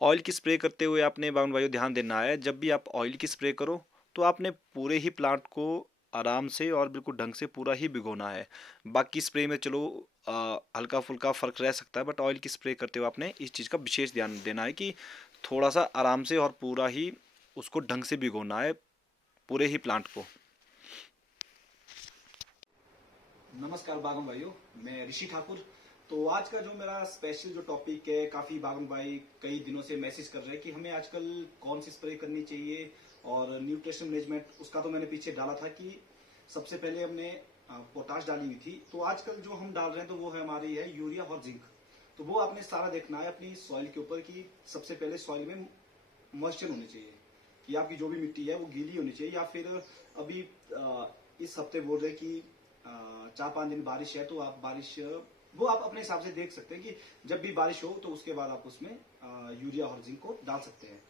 Oil की spray करते हुए आपने बागवान भाइयों ध्यान देना है, जब भी आप ऑयल की स्प्रे करो तो आपने पूरे ही प्लांट को आराम से और बिल्कुल ढंग से पूरा ही भिगोना है। बाकी स्प्रे में चलो हल्का फुल्का फर्क रह सकता है, बट ऑयल की स्प्रे करते हुए आपने इस चीज़ का विशेष ध्यान देना है कि थोड़ा सा आराम से और पूरा ही उसको ढंग से भिगोना है, पूरे ही प्लांट को। नमस्कार बागम भाइयों, मैं ऋषि ठाकुर। तो आज का जो मेरा स्पेशल जो टॉपिक है, काफ़ी बागम भाई कई दिनों से मैसेज कर रहे हैं कि हमें आजकल कौन सी स्प्रे करनी चाहिए और न्यूट्रिशन मैनेजमेंट। उसका तो मैंने पीछे डाला था कि सबसे पहले हमने पोटाश डाली हुई थी। तो आजकल जो हम डाल रहे हैं तो वो है हमारी है यूरिया और जिंक। तो वो आपने सारा देखना है अपनी सॉइल के ऊपर कि सबसे पहले सॉइल में मॉइस्चर होनी चाहिए, कि आपकी जो भी मिट्टी है वो गीली होनी चाहिए। या फिर अभी इस हफ्ते बोल रहे कि 4-5 दिन बारिश है, तो आप बारिश वो आप अपने हिसाब से देख सकते हैं कि जब भी बारिश हो तो उसके बाद आप उसमें यूरिया और जिंक को डाल सकते हैं।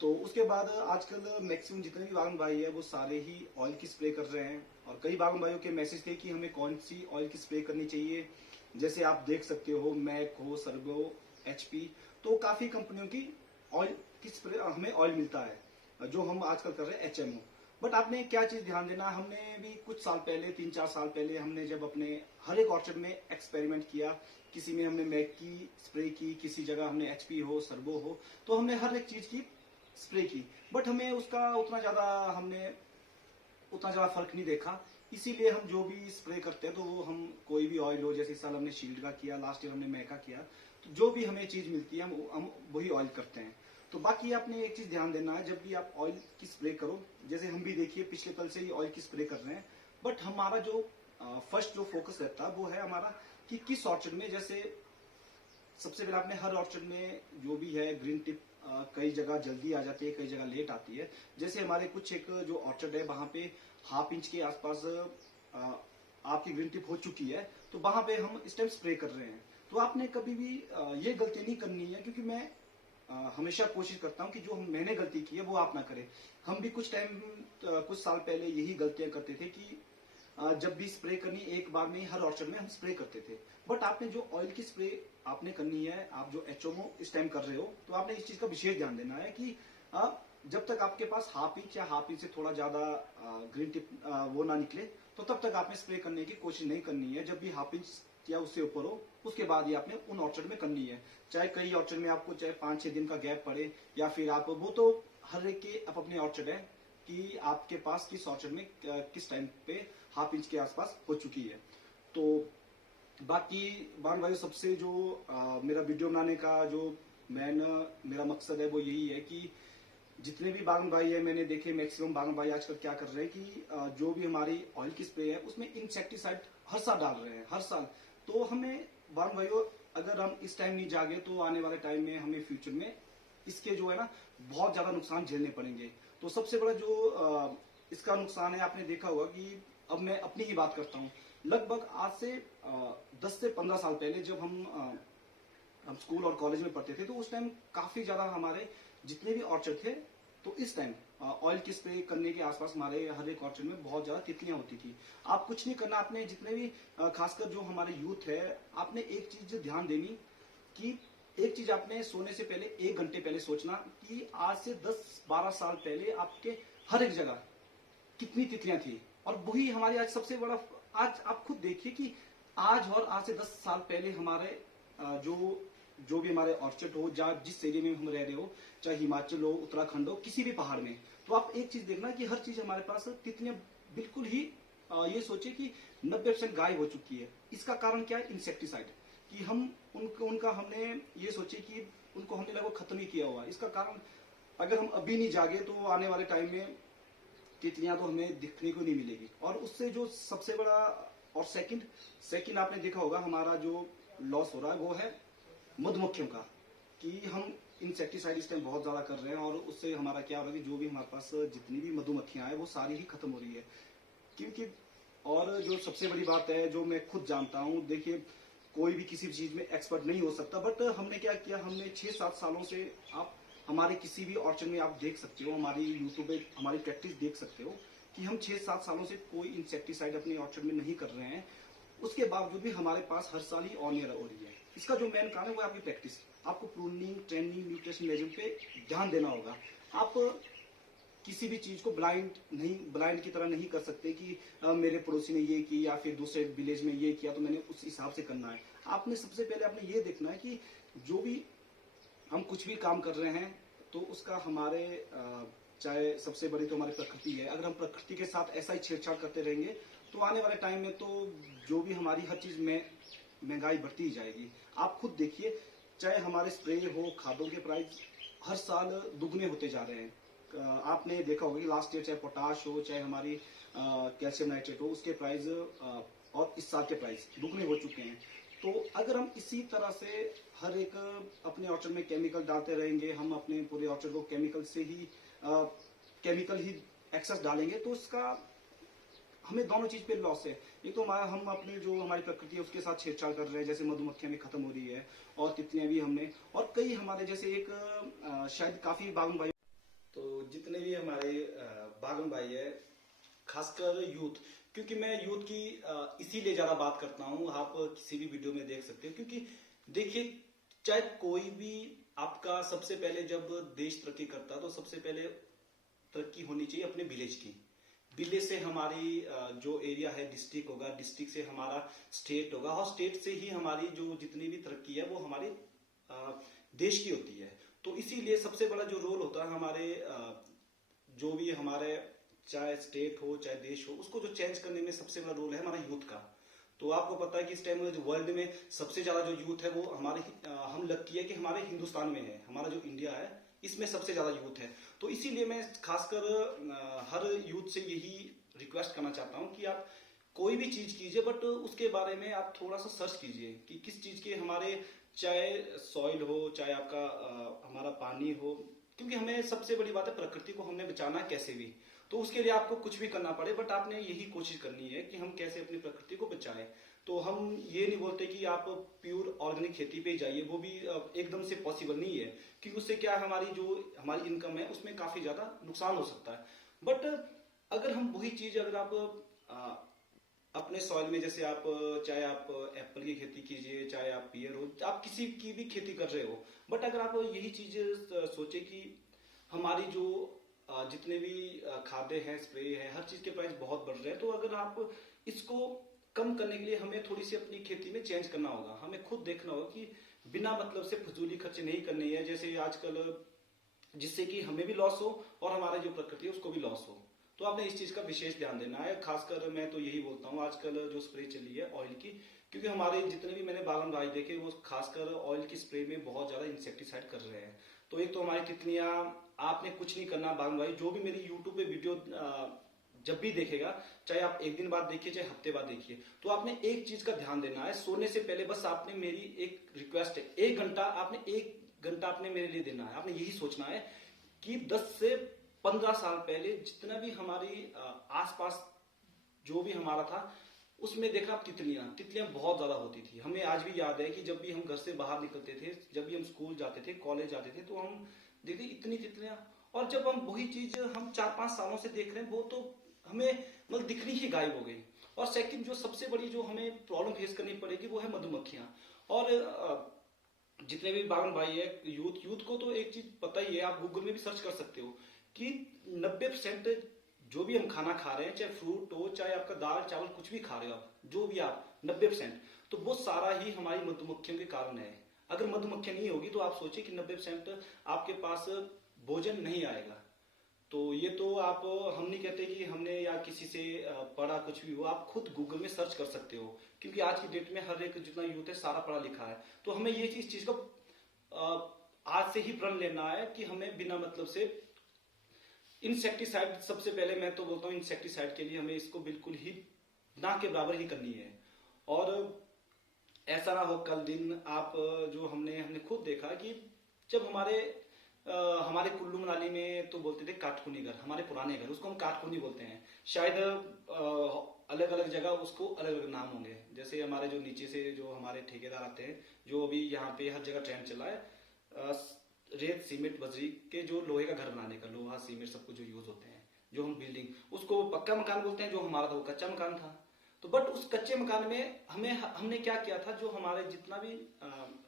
तो उसके बाद आजकल मैक्सिमम जितने भी बागवान भाई है वो सारे ही ऑयल की स्प्रे कर रहे हैं। और कई बागवान भाइयों के मैसेज थे कि हमें कौन सी ऑयल की स्प्रे करनी चाहिए। जैसे आप देख सकते हो, मैक हो, सर्गो, एचपी, तो काफी कंपनियों की ऑयल की स्प्रे हमें ऑयल मिलता है जो हम आजकल कर रहे हैं एचएमओ। बट आपने क्या चीज ध्यान देना, हमने भी कुछ साल पहले 3-4 साल पहले हमने जब अपने हर एक ऑर्चर्ड में एक्सपेरिमेंट किया, किसी में हमने मैक की स्प्रे की, किसी जगह हमने एचपी हो, सर्वो हो, तो हमने हर एक चीज की स्प्रे की। बट हमें उसका उतना ज्यादा फर्क नहीं देखा। इसीलिए हम जो भी स्प्रे करते हैं तो वो हम कोई भी ऑयल हो, जैसे इस साल हमने शील्ड का किया, लास्ट ईयर हमने मैका किया, तो जो भी हमें चीज मिलती है हम वही ऑयल करते हैं। तो बाकी आपने एक चीज ध्यान देना है, जब भी आप ऑयल की स्प्रे करो, जैसे हम भी देखिए पिछले कल से ही ऑयल की स्प्रे कर रहे हैं। बट हमारा जो फर्स्ट जो फोकस रहता है वो है हमारा कि किस ऑर्चर्ड में। जैसे सबसे पहले आपने हर ऑर्चर्ड में जो भी है ग्रीन टिप कई जगह जल्दी आ जाती है, कई जगह लेट आती है। जैसे हमारे कुछ एक जो ऑर्चर्ड है वहां पे 1/2 इंच के आसपास आपकी ग्रीन टिप हो चुकी है, तो वहां पे हम इस टाइम स्प्रे कर रहे हैं। तो आपने कभी भी ये गलती नहीं करनी है, क्योंकि मैं हमेशा कोशिश करता हूं कि जो मैंने गलती की है वो आप ना करें। हम भी कुछ साल पहले यही गलतियां करते थे कि जब भी स्प्रे करनी एक बार में ही हर ऑर्चर्ड में हम स्प्रे करते थे। बट आपने जो ऑयल की स्प्रे आपने करनी है, आप जो एचओमो इस टाइम कर रहे हो, तो आपने इस चीज का विशेष ध्यान देना है कि जब तक आपके पास 1/2 इंच या 1/2 इंच से थोड़ा ज्यादा ग्रीन टिप वो ना निकले, तो तब तक आपने स्प्रे करने की कोशिश नहीं करनी है। जब भी 1/2 इंच या उससे ऊपर हो, उसके बाद ही आपने उन ऑर्चर्ड में करनी है। चाहे कई ऑर्चर्ड में आपको चाहे 5-6 दिन का गैप पड़े, या फिर आप वो तो हर एक के अपने ऑर्चर्ड है कि आपके पास किस ऑर्चर्ड में किस टाइम पे 1/2 इंच के आसपास हो चुकी है। तो बाकी बान भाई सबसे जो मेरा वीडियो बनाने का जो मेन मेरा मकसद है वो यही है कि जितने भी बागन भाई है मैंने देखे, मैक्सिमम बागन भाई आजकल क्या कर रहे हैं कि जो भी हमारी ऑयल की स्प्रे है उसमें इंसेक्टिसाइड हर साल डाल रहे हैं, हर साल। तो हमें बागन भाइयों, अगर हम इस टाइम नहीं जागे तो आने वाले टाइम में हमें फ्यूचर में इसके जो है ना बहुत ज्यादा नुकसान झेलने पड़ेंगे। तो सबसे बड़ा जो इसका नुकसान है, आपने देखा होगा कि अब मैं अपनी ही बात करता हूँ। लगभग आज से 10 से 15 साल पहले जब हम स्कूल और कॉलेज में पढ़ते थे, तो उस टाइम काफी ज्यादा हमारे जितने भी ऑर्चर्ड थे, तो इस टाइम ऑयल की स्प्रे करने के आसपास हमारे हर एक ऑर्चर्ड में बहुत ज्यादा तितलियां होती थी। आप कुछ नहीं करना, आपने जितने भी खासकर जो हमारे यूथ है, आपने एक चीज ध्यान देनी कि एक चीज आपने सोने से पहले 1 घंटे पहले सोचना कि आज से 10-12 साल पहले आपके हर एक जगह कितनी तितलियां थी। और वही हमारी आज सबसे बड़ा, आज आप खुद देखिए कि आज और आज से 10 साल पहले हमारे जो जो भी हमारे ऑर्चर्ड हो, जहाँ जिस एरिया में हम रह रहे हो, चाहे हिमाचल हो, उत्तराखंड हो, किसी भी पहाड़ में, तो आप एक चीज देखना कि हर चीज हमारे पास तितलियां बिल्कुल ही ये सोचे कि 90% गायब हो चुकी है। इसका कारण क्या है? इंसेक्टिसाइड। कि हम उनको उनका हमने ये सोचे कि उनको हमने लगभग खत्म ही किया हुआ। इसका कारण अगर हम अभी नहीं जागे तो आने वाले टाइम में तितलियां तो हमें दिखने को नहीं मिलेगी। और उससे जो सबसे बड़ा और सेकंड सेकंड आपने देखा होगा हमारा जो लॉस हो रहा है वो है मधुमक्खियों का। कि हम इंसेक्टिसाइड इस टाइम बहुत ज्यादा कर रहे हैं, और उससे हमारा क्या हो रहा है कि जो भी हमारे पास जितनी भी मधुमक्खियां हैं वो सारी ही खत्म हो रही है। क्योंकि और जो सबसे बड़ी बात है जो मैं खुद जानता हूँ, देखिए कोई भी किसी भी चीज में एक्सपर्ट नहीं हो सकता, बट हमने क्या किया, हमने 6-7 सालों से आप हमारे किसी भी ऑर्चर्ड में आप देख सकते हो, हमारी यूट्यूब पे हमारी प्रैक्टिस देख सकते हो कि हम 6-7 सालों से कोई इंसेक्टिसाइड अपने ऑर्चर्ड में नहीं कर रहे हैं। उसके बावजूद भी हमारे पास हर साल ही ऑन ईयर हो रही है। इसका जो मेन कारण है वो आपकी प्रैक्टिस। आपको प्रूनिंग, ट्रेनिंग, न्यूट्रिशन प्रोफेशनलिज्म पे ध्यान देना होगा। आप किसी भी चीज को ब्लाइंड की तरह नहीं कर सकते कि मेरे पड़ोसी ने ये की या फिर दूसरे विलेज में ये किया तो मैंने उस हिसाब से करना है। आपने सबसे पहले आपने ये देखना है कि जो भी हम कुछ भी काम कर रहे हैं तो उसका हमारे चाहे सबसे बड़ी तो हमारी प्रकृति है, अगर हम प्रकृति के साथ ऐसा ही छेड़छाड़ करते रहेंगे तो आने वाले टाइम में तो जो भी हमारी हर चीज में महंगाई बढ़ती ही जाएगी। आप खुद देखिए, चाहे हमारे स्प्रे हो, खादों के प्राइस हर साल दुगने होते जा रहे हैं। आपने देखा होगा कि लास्ट ईयर चाहे पोटाश हो, चाहे हमारी कैल्शियम नाइट्रेट हो, उसके प्राइस और इस साल के प्राइस दुगने हो चुके हैं। तो अगर हम इसी तरह से हर एक अपने ऑर्चर्ड में केमिकल डालते रहेंगे, हम अपने पूरे ऑर्चर्ड को केमिकल ही एक्सेस डालेंगे तो उसका हमें दोनों चीज पे लॉस है। एक तो हम अपनी जो हमारी प्रकृति है उसके साथ छेड़छाड़ कर रहे हैं, जैसे मधुमक्खियां भी खत्म हो रही है और तितलियां भी हमने, और कई हमारे जैसे एक शायद काफी बागन भाई, तो जितने भी हमारे बागन भाई है, खासकर यूथ, क्योंकि मैं यूथ की इसीलिए ज्यादा बात करता हूँ, आप किसी भी वीडियो में देख सकते हो। क्योंकि देखिए, चाहे कोई भी आपका, सबसे पहले जब देश तरक्की करता तो सबसे पहले तरक्की होनी चाहिए अपने विलेज की। विलेज से हमारी जो एरिया है डिस्ट्रिक्ट होगा, डिस्ट्रिक्ट से हमारा स्टेट होगा, और स्टेट से ही हमारी जो जितनी भी तरक्की है वो हमारे देश की होती है। तो इसीलिए सबसे बड़ा जो रोल होता है हमारे जो भी हमारे, चाहे स्टेट हो चाहे देश हो, उसको जो चेंज करने में सबसे बड़ा रोल है हमारा यूथ का। तो आपको पता है कि इस टाइम में जो वर्ल्ड में सबसे ज्यादा जो यूथ है वो हमारे हम लकी है कि हमारे हिंदुस्तान में है, हमारा जो इंडिया है इसमें सबसे ज्यादा यूथ है। तो इसीलिए मैं खासकर हर यूथ से यही रिक्वेस्ट करना चाहता हूं कि आप कोई भी चीज कीजिए, बट उसके बारे में आप थोड़ा सा सर्च कीजिए कि किस चीज के हमारे, चाहे सॉइल हो, चाहे आपका हमारा पानी हो, क्योंकि हमें सबसे बड़ी बात है प्रकृति को हमने बचाना है कैसे भी। तो उसके लिए आपको कुछ भी करना पड़े, बट आपने यही कोशिश करनी है कि हम कैसे अपनी प्रकृति को बचाएं। तो हम ये नहीं बोलते कि आप प्योर ऑर्गेनिक खेती पे जाइए, वो भी एकदम से पॉसिबल नहीं है, क्योंकि उससे क्या है, हमारी जो हमारी इनकम है उसमें काफी ज्यादा नुकसान हो सकता है। बट अगर हम वही चीज, अगर आप अपने सॉइल में, जैसे आप चाहे आप एप्पल की खेती कीजिए, चाहे आप पियर हो, आप किसी की भी खेती कर रहे हो, बट अगर आप यही चीज सोचे कि हमारी जो जितने भी खाद्य हैं, स्प्रे है, हर चीज के प्राइस बहुत बढ़ रहे हैं, तो अगर आप इसको कम करने के लिए हमें थोड़ी सी अपनी खेती में चेंज करना होगा। हमें खुद देखना होगा कि बिना मतलब से फजूली खर्चे नहीं करने हैं, जैसे आजकल, जिससे कि हमें भी लॉस हो और हमारे जो प्रकृति है उसको भी लॉस हो। तो आपने इस चीज का विशेष ध्यान देना है। खासकर मैं तो यही बोलता हूँ, आजकल जो स्प्रे चली है ऑयल की, क्योंकि हमारे जितने भी मैंने बागन भाई देखे वो खासकर ऑयल की स्प्रे में बहुत ज्यादा इंसेक्टिसाइड कर रहे हैं। तो एक तो हमारी तितलियां, आपने कुछ नहीं करना बागन भाई, जो भी मेरी यूट्यूब पे वीडियो जब भी देखेगा, चाहे आप एक दिन बाद देखिए चाहे हफ्ते बाद देखिए, तो आपने एक चीज का ध्यान देना है, सोने से पहले बस आपने, मेरी एक रिक्वेस्ट है, एक घंटा आपने मेरे लिए देना है। आपने यही सोचना है कि 10 से 15 साल पहले जितना भी हमारी आसपास जो भी हमारा था उसमें देखा आप, तितलियां बहुत ज्यादा होती थी। हमें आज भी याद है कि जब भी हम घर से बाहर निकलते थे, जब भी हम स्कूल जाते थे, कॉलेज जाते थे, तो हम देखते इतनी तितलियां। और जब हम वही चीज हम 4-5 सालों से देख रहे हैं, वो तो हमें मतलब दिखनी ही गायब हो गई। और सेकंड, जो सबसे बड़ी जो हमें प्रॉब्लम फेस करनी पड़ेगी वो है मधुमक्खियां। और जितने भी बागन भाई है, यूथ को तो एक चीज पता ही है, आप गूगल में भी सर्च कर सकते हो कि 90% जो भी हम खाना खा रहे हैं, चाहे फ्रूट हो, चाहे आपका दाल चावल कुछ भी खा रहे हो आप, जो भी आप 90%, तो वो सारा ही हमारी मधुमक्खियों के कारण है। अगर मधुमक्खियां नहीं होगी तो आप सोचिए कि 90% आपके पास भोजन नहीं आएगा। तो ये तो आप, हम नहीं कहते कि हमने या किसी से पढ़ा, कुछ भी हो, आप खुद गूगल में सर्च कर सकते हो, क्योंकि आज की डेट में हर एक जितना यूथ है सारा पढ़ा लिखा है। तो हमें ये इस चीज को आज से ही प्रण लेना है कि हमें बिना मतलब से इंसेक्टिसाइड, सबसे पहले मैं तो बोलता हूँ इंसेक्टिसाइड के लिए हमें इसको बिल्कुल ही ना के बराबर ही करनी है। और ऐसा ना हो कल दिन आप, जो हमने खुद देखा कि जब हमारे कुल्लू मनाली में तो बोलते थे काटकुनी घर, हमारे पुराने घर, उसको हम काटकुनी बोलते हैं। शायद अलग अलग जगह उसको अलग अलग नाम होंगे। जैसे हमारे जो नीचे से जो हमारे ठेकेदार आते हैं, जो अभी यहाँ पे हर जगह ट्रेंड चला है, रेत सीमेंट बजरी के जो लोहे का घर बनाने का, लोहा सीमेंट सब कुछ जो यूज होते हैं, जो हम बिल्डिंग, उसको पक्का मकान बोलते हैं, जो हमारा था वो कच्चा मकान था। तो बट उस कच्चे मकान में हमने क्या किया था, जो हमारे जितना भी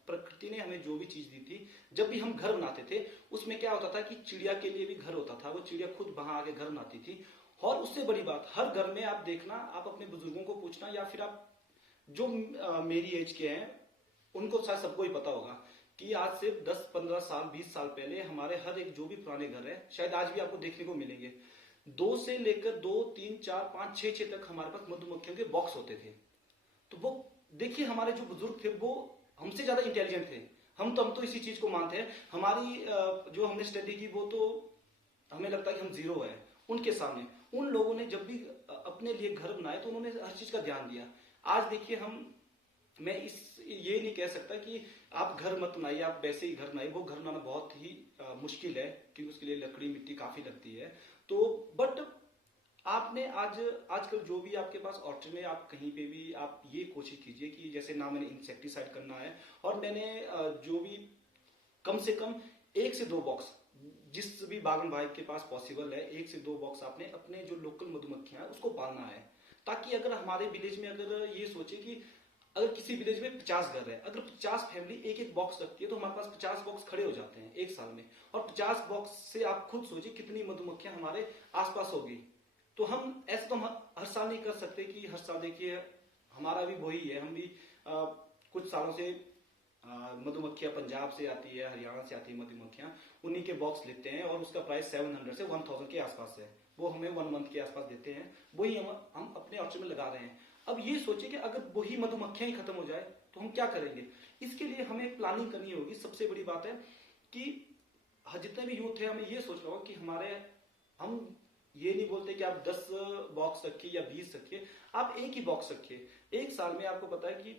प्रकृति ने हमें जो भी चीज दी थी, जब भी हम घर बनाते थे उसमें क्या होता था कि चिड़िया के लिए भी घर होता था, वो चिड़िया खुद वहां आके घर बनाती थी। और उससे बड़ी बात, हर घर में आप देखना, आप अपने बुजुर्गों को पूछना या फिर आप जो मेरी एज के हैं उनको शायद सबको ही पता होगा कि आज से 10-15 साल 20 साल पहले हमारे हर एक जो भी पुराने घर है, शायद आज भी आपको देखने को मिलेंगे, 2 से लेकर 2, 3, 4, 5, 6 तक हमारे पास मधुमक्खियों के बॉक्स होते थे। तो वो देखिए, हमारे जो बुजुर्ग थे वो हमसे ज्यादा इंटेलिजेंट थे। हम तो इसी चीज को मानते हैं। हमारी जो हमने स्टडी की वो तो हमें लगता है कि हम जीरो है उनके सामने। उन लोगों ने जब भी अपने लिए घर बनाए तो उन्होंने हर चीज का ध्यान दिया। आज देखिए, मैं ये नहीं कह सकता कि आप घर मत बनाइए, आप वैसे ही घर बनाइए, वो घर बनाना बहुत ही मुश्किल है क्योंकि उसके लिए लकड़ी मिट्टी काफी लगती है। तो बट आपने आजकल जो भी आपके पास ऑप्शन है, आप कहीं पे भी आप ये कोशिश कीजिए कि जैसे ना मैंने इंसेक्टिसाइड करना है, और मैंने जो भी कम से कम 1 से 2 बॉक्स, जिस भी बागन भाई के पास पॉसिबल है, 1 से 2 बॉक्स आपने अपने जो लोकल मधुमक्खियां हैं उसको पालना है। ताकि अगर हमारे विलेज में, अगर ये सोचे कि अगर किसी विलेज में 50 घर है, अगर 50 फैमिली एक एक बॉक्स रखती है तो हमारे पास 50 बॉक्स खड़े हो जाते हैं 1 साल में। और 50 बॉक्स से आप खुद सोचिए कितनी मधुमक्खियां हमारे आसपास होगी। तो हम ऐसे तो हम हर साल नहीं कर सकते कि हर साल देखिए, हमारा भी वही है, हम भी कुछ सालों से मधुमक्खियां पंजाब से आती है, हरियाणा से आती है मधुमक्खियां, उन्हीं के बॉक्स लेते हैं और उसका प्राइस 700 से 1000 के आसपास है। वो हमें 1 मंथ के आसपास देते हैं, वही हम अपने ऑप्शन में लगा रहे हैं। अब ये सोचिए कि अगर वही मधुमक्खियां ही खत्म हो जाए तो हम क्या करेंगे। इसके लिए हमें प्लानिंग करनी होगी। सबसे बड़ी बात है कि जितने भी यूथ है, हमें ये सोचना होगा कि हम ये नहीं बोलते कि आप 10 बॉक्स रखिए या 20 रखिए, आप एक ही बॉक्स रखिए। 1 साल में आपको पता है कि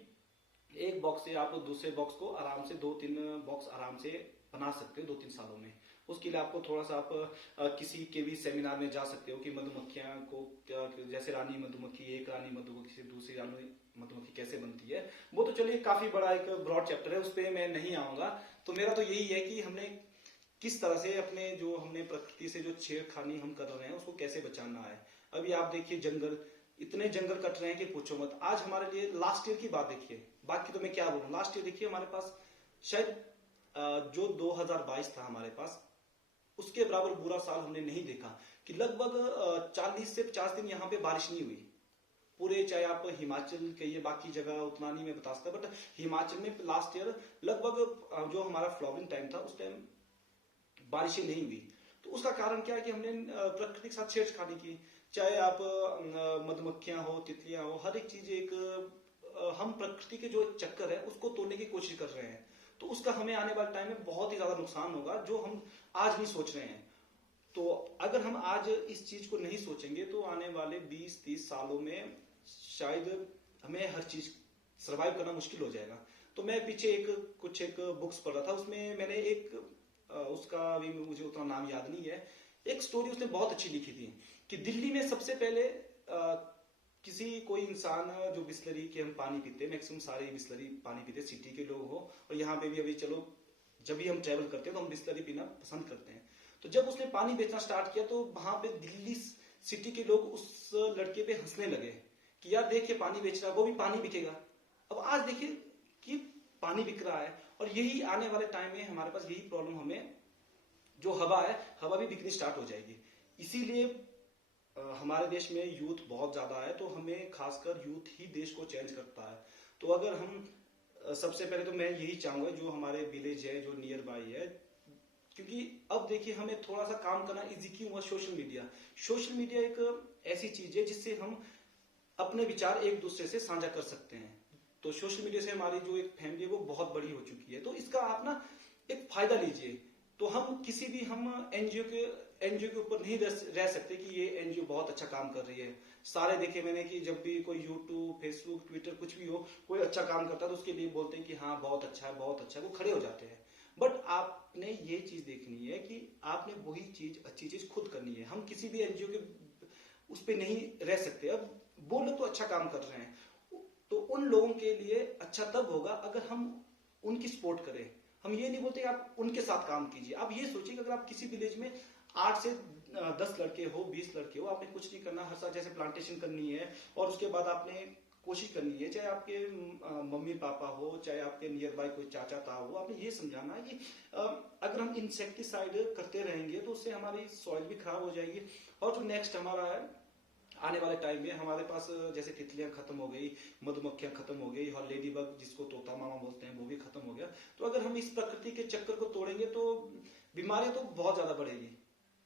एक बॉक्स से आप दूसरे बॉक्स को आराम से 2-3 बॉक्स आराम से बना सकते हो 2-3 सालों में। उसके लिए आपको थोड़ा सा आप किसी के भी सेमिनार में जा सकते हो कि मधुमक्खियां को जैसे रानी मधुमक्खी, एक रानी मधुमक्खी से दूसरी रानी मधुमक्खी कैसे बनती है। वो तो चलिए काफी बड़ा एक ब्रॉड चैप्टर है, उस पर मैं नहीं आऊंगा। तो मेरा तो यही है कि हमने किस तरह से अपने जो हमने प्रकृति से जो छेड़खानी हम कर रहे हैं उसको कैसे बचाना है। अभी आप देखिए, जंगल, इतने जंगल कट रहे हैं कि पूछो मत। आज हमारे लिए लास्ट ईयर की बात देखिए, बाकी तो मैं क्या बोलूं, लास्ट ईयर देखिए हमारे पास शायद जो 2022 था हमारे पास, उसके बराबर बुरा साल हमने नहीं देखा। कि लगभग 40 से 50 दिन यहाँ पे बारिश नहीं हुई पूरे, चाहे आप हिमाचल कहिए, बाकी जगह उतना नहीं मैं बता सकता, बट हिमाचल में लास्ट ईयर लगभग जो हमारा फ्लॉवरिंग टाइम था उस टाइम बारिशें नहीं हुई। तो उसका कारण क्या है कि हमने प्रकृति के साथ छेड़छाड़ी की। चाहे आप मधुमक्खियां हो, तितलियां हो, हर एक चीज एक हम प्रकृति के जो चक्कर है उसको तोड़ने की कोशिश कर रहे हैं। तो उसका हमें आने वाले टाइम में बहुत ही ज्यादा नुकसान होगा जो हम आज नहीं सोच रहे हैं। तो अगर हम आज इस चीज को नहीं सोचेंगे तो आने वाले 20-30 सालों में शायद हमें हर चीज सरवाइव करना मुश्किल हो जाएगा। तो मैं पीछे एक बुक्स पढ़ रहा था, उसमें मैंने उसका भी मुझे उतना नाम याद नहीं है, एक स्टोरी उसने बहुत अच्छी लिखी थी कि दिल्ली में सबसे पहले किसी कोई इंसान, जो बिस्लरी के हम पानी पीते, मैक्सिमम सारे बिस्लरी पानी पीते, सिटी के लोग हो और यहाँ पे भी, अभी चलो जब भी हम ट्रेवल करते हैं तो हम बिस्लरी पीना पसंद करते हैं। तो जब उसने पानी बेचना स्टार्ट किया तो वहां पे दिल्ली सिटी के लोग उस लड़के पे हंसने लगे कि यार देखिए पानी बेच रहा है, वो भी पानी बिकेगा। अब आज देखिए कि पानी बिक रहा है। और यही आने वाले टाइम में हमारे पास यही प्रॉब्लम, हमें जो हवा है, हवा भी बिकनी स्टार्ट हो जाएगी। इसीलिए हमारे देश में यूथ बहुत ज्यादा है, तो हमें खासकर यूथ ही देश को चेंज करता है। तो अगर हम सबसे पहले तो मैं यही चाहूंगा, जो हमारे विलेज है, जो नियर बाई है, क्योंकि अब देखिए हमें थोड़ा सा काम करना इजी क्यों हुआ, सोशल मीडिया एक ऐसी चीज है जिससे हम अपने विचार एक दूसरे से साझा कर सकते हैं। तो सोशल मीडिया से हमारी जो एक फैमिली है वो बहुत बड़ी हो चुकी है, तो इसका आप ना एक फायदा लीजिए। तो हम किसी भी हम एनजीओ के ऊपर नहीं रह सकते कि ये एनजीओ बहुत अच्छा काम कर रही है। सारे देखे मैंने कि जब भी कोई यूट्यूब, फेसबुक, ट्विटर कुछ भी हो, कोई अच्छा काम करता है तो उसके लिए बोलते हैं कि हाँ बहुत अच्छा है, बहुत अच्छा है, वो खड़े हो जाते हैं। बट आपने ये चीज देखनी है कि आपने वही चीज, अच्छी चीज खुद करनी है। हम किसी भी एनजीओ के उस पर नहीं रह सकते। अब वो लोग तो अच्छा काम कर रहे हैं, तो उन लोगों के लिए अच्छा तब होगा अगर हम उनकी सपोर्ट करें। हम ये नहीं बोलते कि आप उनके साथ काम कीजिए। आप ये सोचिए कि अगर आप किसी विलेज में 8 से 10 लड़के हो, 20 लड़के हो, आपने कुछ नहीं करना, हर साल जैसे प्लांटेशन करनी है और उसके बाद आपने कोशिश करनी है, चाहे आपके मम्मी पापा हो, चाहे आपके नियर बाय कोई चाचा ताऊ हो, आपने ये समझाना है कि अगर हम इंसेक्टिसाइड करते रहेंगे तो उससे हमारी सॉइल भी खराब हो जाएगी। और जो नेक्स्ट हमारा है आने वाले टाइम में हमारे पास जैसे तितलियां खत्म हो गई, मधुमक्खियां खत्म हो गई और लेडी बग जिसको तोता मामा बोलते हैं वो भी खत्म हो गया। तो अगर हम इस प्रकृति के चक्कर को तोड़ेंगे तो बीमारियां तो बहुत ज्यादा बढ़ेगी।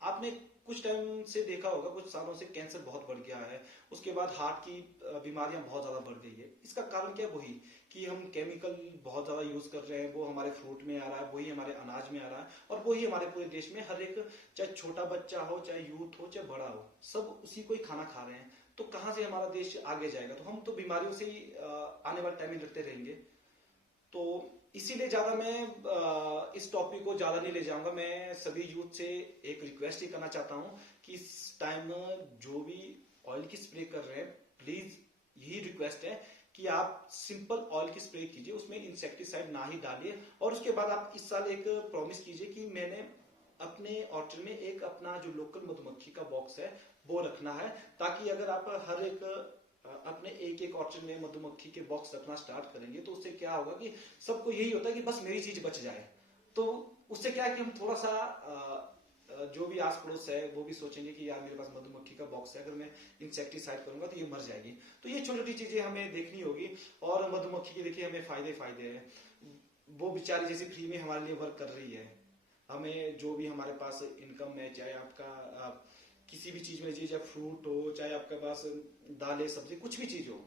आपने कुछ टाइम से देखा होगा, कुछ सालों से कैंसर बहुत बढ़ गया है, उसके बाद हार्ट की बीमारियां बहुत ज्यादा बढ़ गई है। इसका कारण क्या है? वही कि हम केमिकल बहुत ज्यादा यूज कर रहे हैं, वो हमारे फ्रूट में आ रहा है, वही हमारे अनाज में आ रहा है और वही हमारे पूरे देश में हर एक, चाहे छोटा बच्चा हो, चाहे यूथ हो, चाहे बड़ा हो, सब उसी को ही खाना खा रहे हैं। तो कहां से हमारा देश आगे जाएगा? तो हम तो बीमारियों से ही आने वाले टाइम में लड़ते रहेंगे। तो इसीलिए ज्यादा मैं इस टॉपिक को ज्यादा नहीं ले जाऊंगा। मैं सभी यूथ से एक रिक्वेस्ट ही करना चाहता हूं कि इस टाइम जो भी ऑयल की स्प्रे कर रहे हैं, प्लीज यही रिक्वेस्ट है कि आप सिंपल ऑयल की स्प्रे कीजिए, उसमें इंसेक्टिसाइड ना ही डालिए। और उसके बाद आप इस साल एक प्रॉमिस कीजिए कि मैंने अपने ऑर्चर्ड में एक अपना जो लोकल मधुमक्खी का बॉक्स है वो रखना है, ताकि अगर आप हर एक अपने एक एक ऑर्चर्ड में मधुमक्खी के बॉक्स रखना स्टार्ट करेंगे तो उससे क्या होगा कि सबको यही होता है कि बस मेरी चीज बच जाए। तो उससे क्या है कि हम थोड़ा सा जो भी आस पड़ोस है वो भी सोचेंगे कि यार मेरे पास मधुमक्खी का बॉक्स है, अगर मैं इंसेक्टिसाइड करूंगा तो ये मर जाएगी। तो ये छोटी छोटी चीजें हमें देखनी होगी। और मधुमक्खी के देखिए हमें फायदे फायदे हैं, वो बेचारी जैसे फ्री में हमारे लिए वर्क कर रही है। हमें जो भी हमारे पास इनकम है, चाहे आपका किसी भी चीज में लीजिए, चाहे फ्रूट हो, चाहे आपके पास दालें सब्जी कुछ भी चीज हो,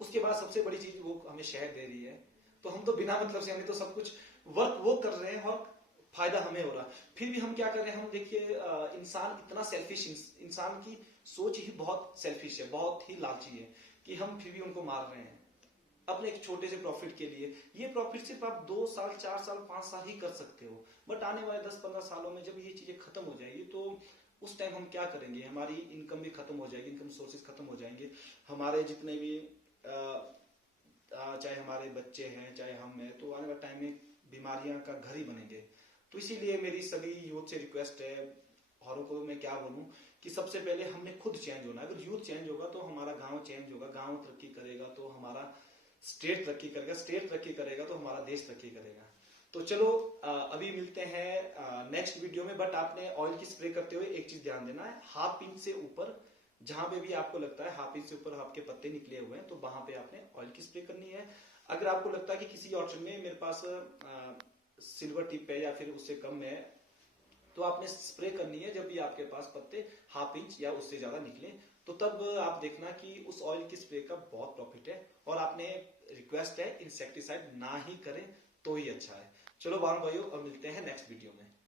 उसके बाद सबसे बड़ी चीज वो हमें शहद दे रही है। तो हम तो बिना मतलब से हमें तो सब कुछ वर्क वो कर रहे हैं और फायदा हमें हो रहा। फिर भी हम क्या कर रहे हैं? हम देखिए इंसान इतना सेल्फिश, इंसान की सोच ही बहुत सेल्फिश है, बहुत ही लालची है कि हम फिर भी उनको मार रहे हैं अपने एक छोटे से प्रॉफिट के लिए। ये प्रॉफिट सिर्फ आप 2 साल, 4 साल, 5 साल ही कर सकते हो, बट आने वाले 10-15 सालों में जब ये चीजें खत्म हो जाएगी तो उस टाइम हम क्या करेंगे? हमारी इनकम भी खत्म हो जाएगी, इनकम सोर्सेज खत्म हो जाएंगे। हमारे जितने भी चाहे हमारे बच्चे हैं, चाहे हम हैं, तो आने वाले टाइम में बीमारियां का घर ही बनेंगे। तो इसीलिए मेरी सभी यूथ से रिक्वेस्ट है, औरों को मैं क्या बोलूं, कि सबसे पहले हमने खुद चेंज होना है। अगर यूथ चेंज होगा तो हमारा गांव चेंज होगा, गांव तरक्की करेगा तो हमारा स्टेट तरक्की करेगा, स्टेट तरक्की करेगा तो हमारा देश तरक्की करेगा। तो चलो अभी मिलते हैं नेक्स्ट वीडियो में। बट आपने ऑयल की स्प्रे करते हुए एक चीज ध्यान देना है, ½ इंच से ऊपर जहां पे भी आपको लगता है ½ इंच से ऊपर आपके पत्ते निकले हुए हैं तो वहां पे आपने ऑयल की स्प्रे करनी है। अगर आपको लगता है कि किसी ऑर्चर्ड में मेरे पास सिल्वर टिप है या फिर उससे कम है, तो आपने स्प्रे करनी है जब भी आपके पास पत्ते ½ इंच या उससे ज्यादा निकले। तो तब आप देखना कि उस ऑयल की स्प्रे का बहुत प्रॉफिट है। और आपने रिक्वेस्ट है इंसेक्टिसाइड ना ही करें तो ही अच्छा है। चलो भाइयों, और मिलते हैं नेक्स्ट वीडियो में।